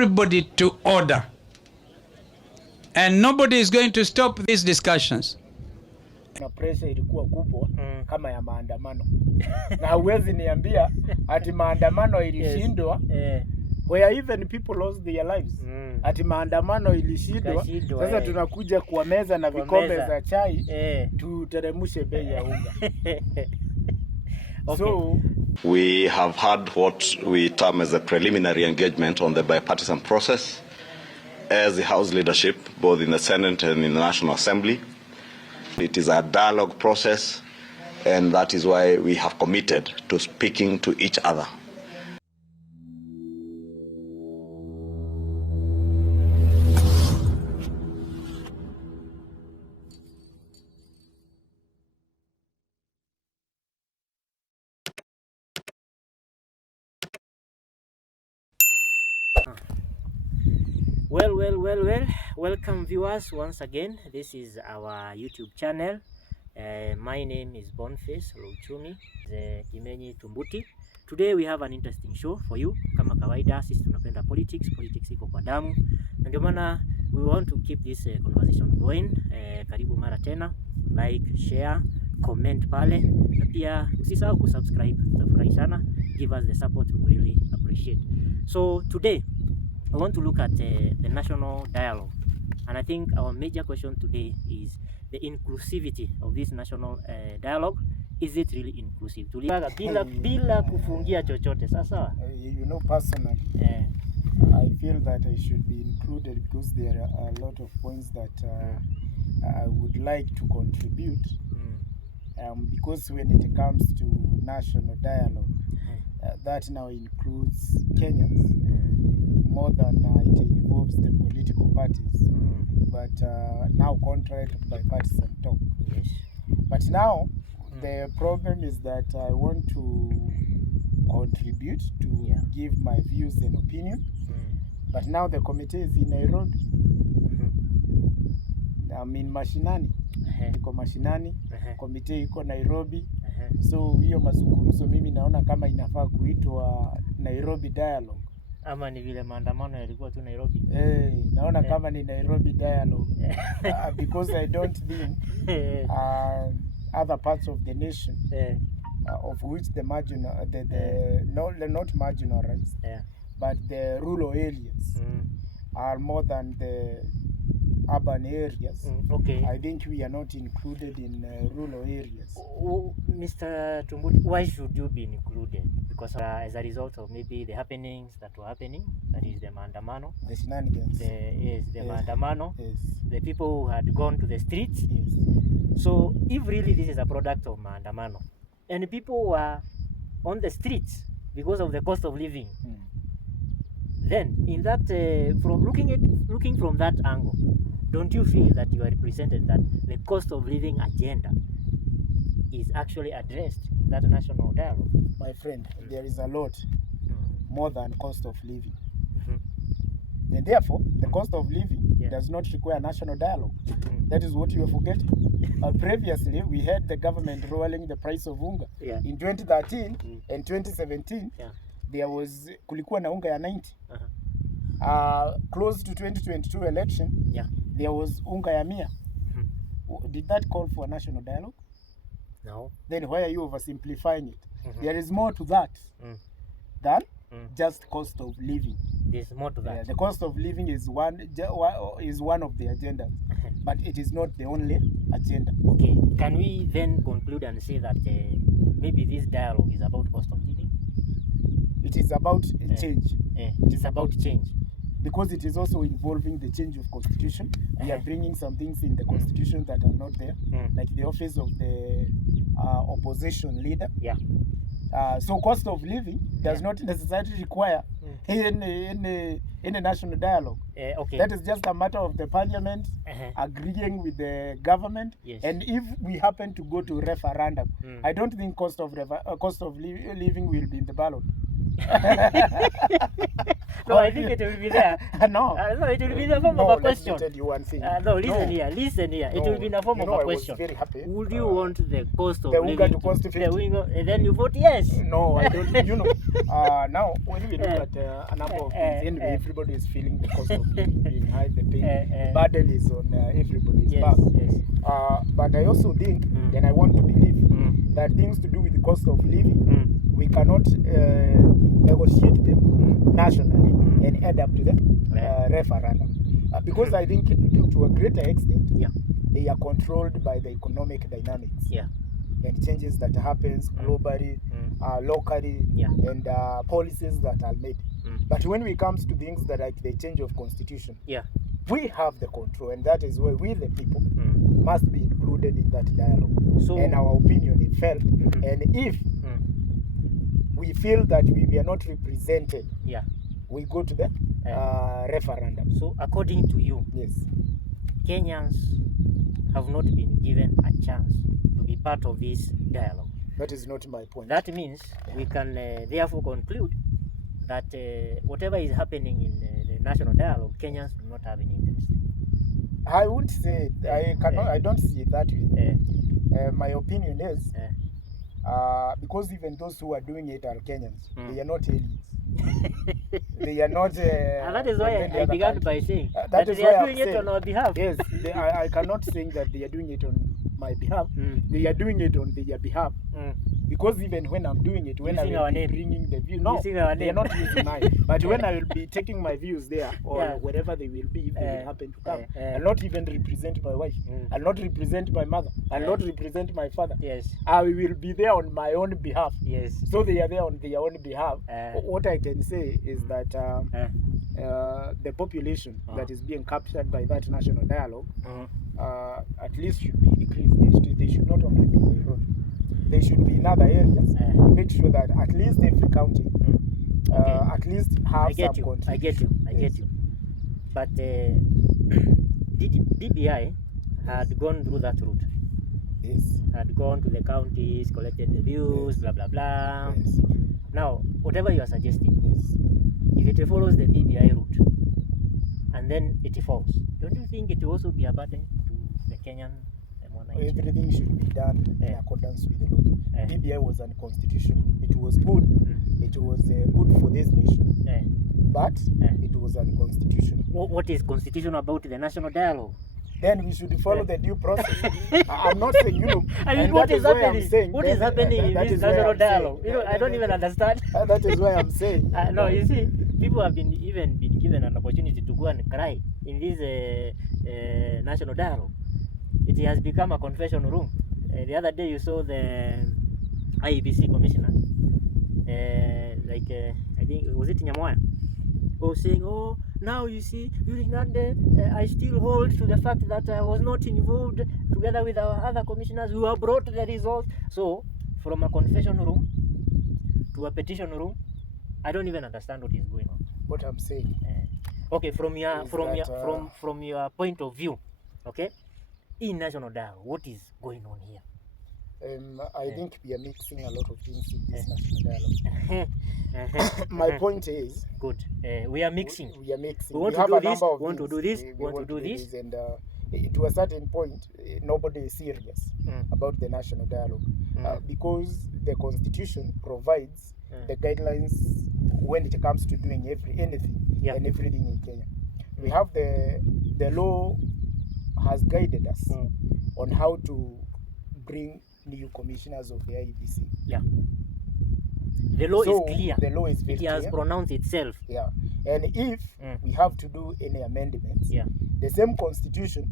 everybody to order. And nobody is going to stop these discussions. Na pressure ilikuwa kubwa kama ya maandamano. Na huwezi niambia ati maandamano ilishindwa. Yes. Where even people lost their lives. Ati maandamano ilishindwa. Sasa tunakuja kwa meza na vikombe za chai tuteremushe bei ya unga. Okay. So we have had what we term as a preliminary engagement on the bipartisan process as the House leadership, both in the Senate and in the National Assembly. It is a dialogue process, and that is why we have committed to speaking to each other. Well, welcome viewers once again. This is our YouTube channel. My name is Boniface Louchumi the Kimenyi Tumbuti. Today we have an interesting show for you. Kama kawaida sisi tunapenda politics iko kwa damu. Na ndio maana we want to keep this conversation going. Karibu mara tena, like, share, comment pale. Na pia usisahau kusubscribe. Tutafurahi sana. Give us the support, we really appreciate. So today I want to look at the national dialogue, and I think our major question today is the inclusivity of this national dialogue. Is it really inclusive? Bila kufungia chochote. Sasa you know, personally, I feel that I should be included because there are a lot of points that I would like to contribute. Because when it comes to national dialogue, that now includes Kenyans. More than it involves the political parties, but now contrary to bipartisan talk. Yes. But now the problem is that I want to contribute to give my views and opinion. But now the committee is in Nairobi. I'm in mashinani. Iko mashinani. Committee iko Nairobi. So hiyo mazungumzo mimi naona kama inafaa kuitwa Nairobi dialogue. Ama ni vile maandamano yalikuwa tu Nairobi. Naona kama ni Nairobi dialogue. Because I don't think other parts of the nation of which the marginal not marginalized, but the rural areas are more than the urban areas. Okay. I think we are not included in rural areas. Mr. Tumbuti, why should you be included? Because as a result of maybe the happenings that were happening, that is the maandamano, the shenanigans, the maandamano, the people who had gone to the streets. Yes. So if really this is a product of maandamano, and people were on the streets because of the cost of living, then in that, from looking from that angle, don't you feel that you are represented, that the cost of living agenda is actually addressed in that national dialogue? My friend, there is a lot more than cost of living. And therefore, the cost of living does not require national dialogue. That is what you are forgetting. Previously, we had the government rolling the price of unga. In 2013 and 2017, there was kulikuwa na unga ya 90. Close to 2022 election, there was unga ya 100. Did that call for a national dialogue? No. Then why are you oversimplifying it? There is more to that than just cost of living. There's more to that. The cost of living is one of the agendas, but it is not the only agenda. Okay. Can we then conclude and say that maybe this dialogue is about cost of living? It is about change. It is about change. Because it is also involving the change of constitution. We are bringing some things in the constitution that are not there, like the office of the opposition leader. So cost of living does not necessarily require any national dialogue. Okay. That is just a matter of the parliament agreeing with the government. And if we happen to go to referendum, I don't think cost of living will be in the ballot. No, I think it will be there. No, it will be in the form of a question. Let me tell you one thing. Listen here. It will be in the form of a question. I was very happy. Would you want the cost of the living to cost 50? And then you vote yes. No, I don't. Now, when we look at a number of things, anyway, everybody is feeling the cost of living being high, the pain, the burden is on everybody's back. Yes. But I also think, and I want to believe, that things to do with the cost of living, we cannot negotiate them nationally and add up to the referendum. Because I think to a greater extent, they are controlled by the economic dynamics and changes that happens globally, locally, and policies that are made. But when it comes to things that like the change of constitution, we have the control, and that is why we the people must be included in that dialogue. So, and our opinion is felt, and if we feel that we are not represented, we go to the referendum. So according to you, yes, Kenyans have not been given a chance to be part of this dialogue. That is not my point. That means we can therefore conclude that whatever is happening in the national dialogue, Kenyans do not have any interest. I wouldn't say it. I don't see it that way. My opinion is because even those who are doing it are Kenyans. They are not aliens. They are not. And that is why I began by saying that they are doing it on our behalf. Yes, I cannot say that they are doing it on my behalf. They are doing it on their behalf. Because even when I'm doing it, when I will be bringing the view, no, they are not using mine. But when I will be taking my views there, or wherever they will be, if they will happen to come, I'll not even represent my wife. I'll not represent my mother. I'll not represent my father. Yes. I will be there on my own behalf. Yes. So they are there on their own behalf. What I can say is that the population that is being captured by that national dialogue at least should be increased. They should not only be in the road. They should be in other areas. Make sure that at least every county at least have some contribution. I get you. But BBI had gone through that route. Yes. Had gone to the counties, collected the views, blah blah blah. Yes. Now, whatever you are suggesting, if it follows the BBI route and then it falls, don't you think it will also be a burden to the Kenyan? Everything should be done in accordance with the law. BBI was unconstitutional. It was good. It was good for this nation. But it was unconstitutional. What is constitutional about the national dialogue? Then we should follow the due process. I'm not saying, I mean, what is happening? What is happening in this national dialogue? I don't even understand. That is why I'm saying. No, you see, people have been given an opportunity to go and cry in this national dialogue. It has become a confession room. The other day you saw the IEBC commissioner, I think, was it Nyamoya, saying, now you see, during that day, I still hold to the fact that I was not involved together with our other commissioners who have brought the results. So, from a confession room to a petition room, I don't even understand what is going on. What I'm saying. Okay, from your point of view, okay, in national dialogue, what is going on here? I think we are mixing a lot of things in this national dialogue. My point is, good. We are mixing. We are mixing. We want to do this. We want to do this. We want to do this. And to a certain point, nobody is serious about the national dialogue because the constitution provides the guidelines when it comes to doing anything and everything in Kenya. We have the law has guided us on how to bring new commissioners of the IEBC. The law is clear. The law is very clear. It has pronounced itself. And if we have to do any amendments, the same constitution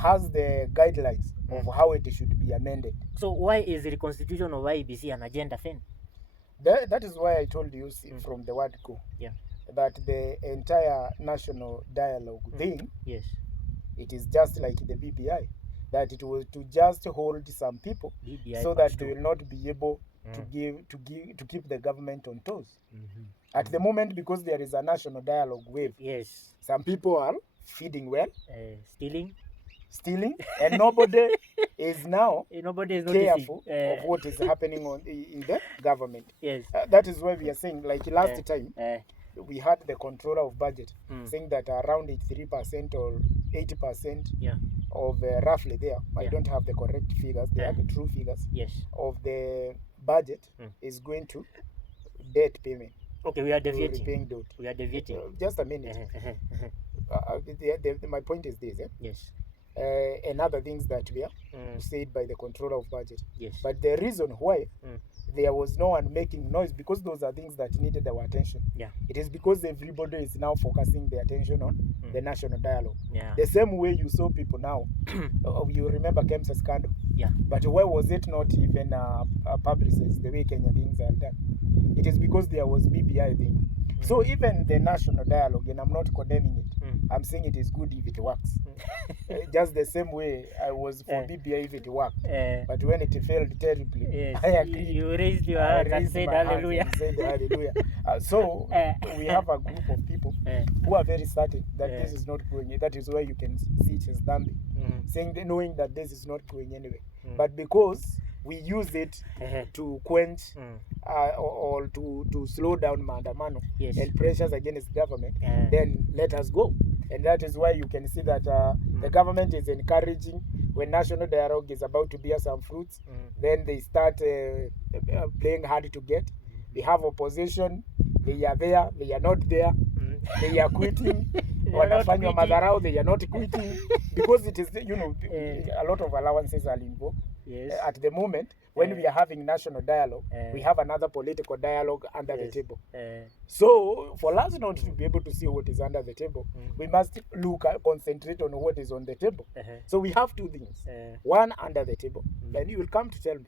has the guidelines of how it should be amended. So why is the constitution of IEBC an agenda thing? That is why I told you from the word go that the entire national dialogue thing, it is just like the BBI, that it was to just hold some people BBI so that they will not be able to keep the government on toes. At the moment, because there is a national dialogue wave, some people are feeding well, stealing, and nobody is now careful of what is happening in the government. That is why we are saying, like last time, we had the controller of budget saying that around 3% or 80% of roughly there, I don't have the correct figures, they are the true figures of the budget is going to debt payment. Okay, we are to deviating. repaying debt. We are deviating. Just a minute. My point is this. Yes. And other things that were said by the controller of budget. Yes. But the reason why there was no one making noise, because those are things that needed our attention. Yeah. It is because everybody is now focusing their attention on the national dialogue. Yeah. The same way you saw people now. You remember KEMSA scandal. Yeah. But why was it not even publicized the way Kenya things are done? It is because there was BBI thing. So even the national dialogue, and I'm not condemning it, I'm saying it is good if it works. Just the same way I was for BBI if it worked. But when it failed terribly, yes, I agree. You raised your hand and said hallelujah. Said hallelujah. So we have a group of people who are very certain that this is not going. That is why you can see it as Dambi, saying knowing that this is not going anywhere. But because we use it to quench or to slow down maandamano and pressures against government, then let us go. And that is why you can see that the government is encouraging when national dialogue is about to bear some fruits, then they start playing hard to get. We have opposition, they are there, they are not there, they are quitting. Wanafanywa madharau, they are not quitting because it is, a lot of allowances are involved. Yes. At the moment, when we are having national dialogue, we have another political dialogue under the table. So, for us not to be able to see what is under the table, we must concentrate on what is on the table. So, we have two things. One under the table, then you will come to tell me.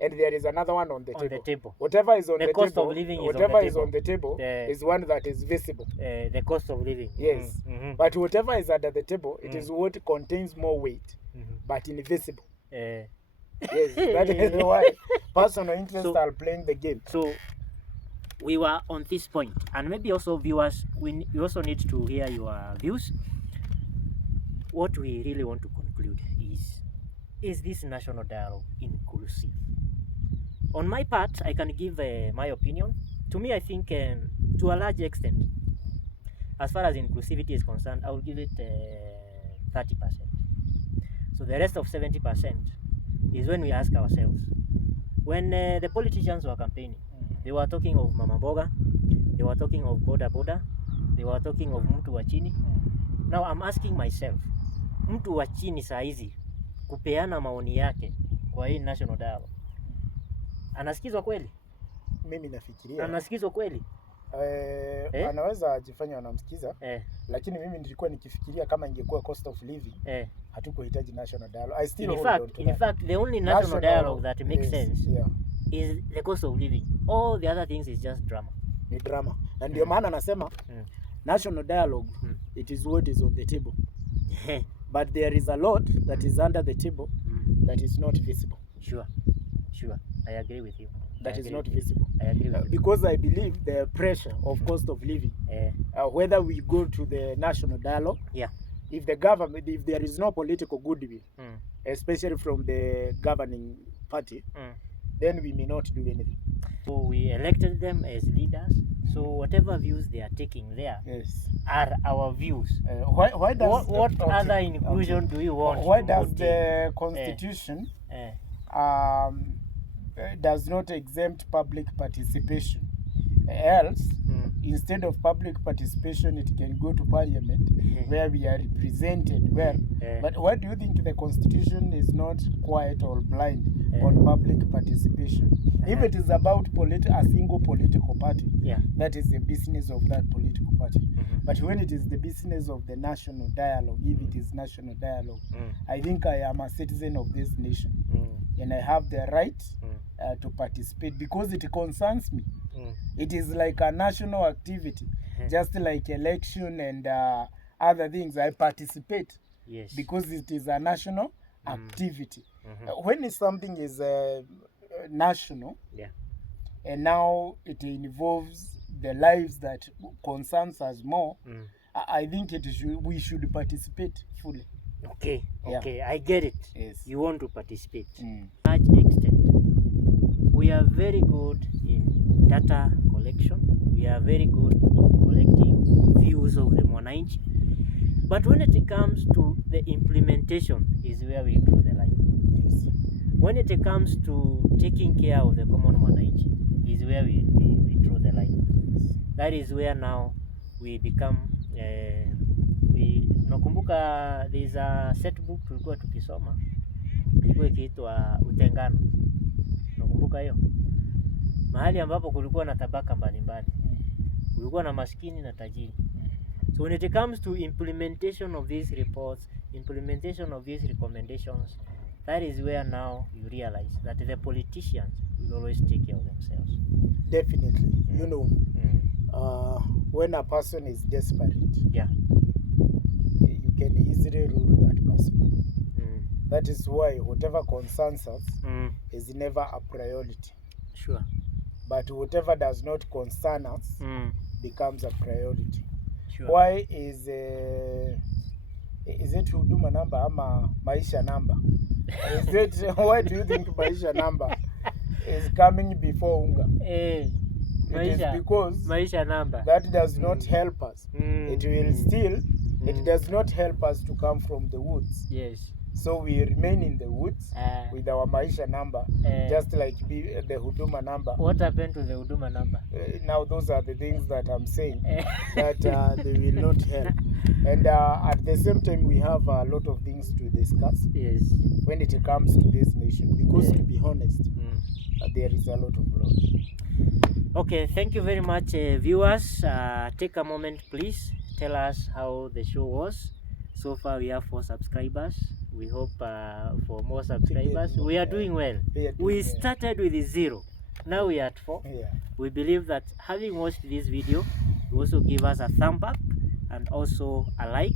And there is another one on the table. Whatever is on the cost table, of living whatever is on the table is one that is visible. The cost of living. Yes. But whatever is under the table, it is what contains more weight, but invisible. Yes, that is why personal interests are playing the game. So we were on this point, and maybe also viewers, we also need to hear your views. What we really want to conclude is this national dialogue inclusive? On my part, I can give my opinion. To me, I think to a large extent, as far as inclusivity is concerned, I will give it 30%. So the rest of 70% is when we ask ourselves, when the politicians were campaigning, they were talking of mama mboga, they were talking of boda boda, they were talking of mtu wa chini. Now I'm asking myself, mtu wa chini saa hizi kupeana maoni yake kwa hii national dialogue, anasikizwa kweli? Mimi nafikiria anasikizwa kweli? Anaweza ajifanya anamsikiza, lakini mimi nilikuwa nikifikiria kama ingekuwa cost of living, hatukuhitaji national dialogue. I still in fact, the only national dialogue that makes sense is the cost of living. All the other things is just drama. Ni drama. Na ndio maana nasema national dialogue, it is what is on the table. But there is a lot that is under the table that is not visible. Sure. I agree with you. That is not visible. I agree with you. Because I believe the pressure of cost of living, whether we go to the national dialogue, if the government, if there is no political goodwill, especially from the governing party, then we may not do anything. So we elected them as leaders. So whatever views they are taking there are our views. Why does what other inclusion do you want? Why does the constitution does not exempt public participation? Else, instead of public participation, it can go to parliament where we are represented well. But why do you think the constitution is not quiet or blind on public participation? If it is about a single political party, that is the business of that political party. But when it is the business of the national dialogue, if it is national dialogue, I think I am a citizen of this nation and I have the right to participate because it concerns me. It is like a national activity, just like election and other things. I participate because it is a national activity. When something is national, and now it involves the lives that concerns us more, I think we should participate fully. Okay, I get it. Yes. You want to participate. Large extent, we are very good in data collection. We are very good in collecting views of the mwananchi. But when it comes to the implementation is where we draw the line. Yes. When it comes to taking care of the common mwananchi is where we draw the That is where now we become nakumbuka there's a set book tulikuwa tukisoma ilikuwa ikiitwa Utengano. Nakumbuka hiyo, mahali ambapo kulikuwa na tabaka mbalimbali, kulikuwa na maskini na tajiri. So when it comes to implementation of these reports, implementation of these recommendations, that is where now you realize that the politicians will always take care of themselves. Definitely. You know, when a person is desperate, yeah, you can easily rule that person. That is why whatever concerns us is never a priority. Sure. But whatever does not concern us becomes a priority. Sure. Why is it huduma number ama maisha number? Is it why do you think maisha number is coming before unga? It is because maisha number that does not help us. It will still it does not help us to come from the woods. Yes. So we remain in the woods with our maisha number, just like the huduma number. What happened to the huduma number? Now those are the things that I'm saying that they will not help. And at the same time, we have a lot of things to discuss. Yes. When it comes to this nation, because to be honest, there is a lot of loss. Okay, thank you very much, viewers. Take a moment, please. Tell us how the show was. So far, we have 4 subscribers. We hope for more subscribers. We are doing well. We started with 0. Now we are at 4. Yeah. We believe that having watched this video, you also give us a thumb up and also a like.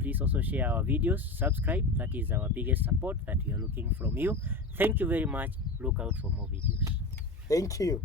Please also share our videos, subscribe. That is our biggest support that we are looking from you. Thank you very much. Look out for more videos. Thank you.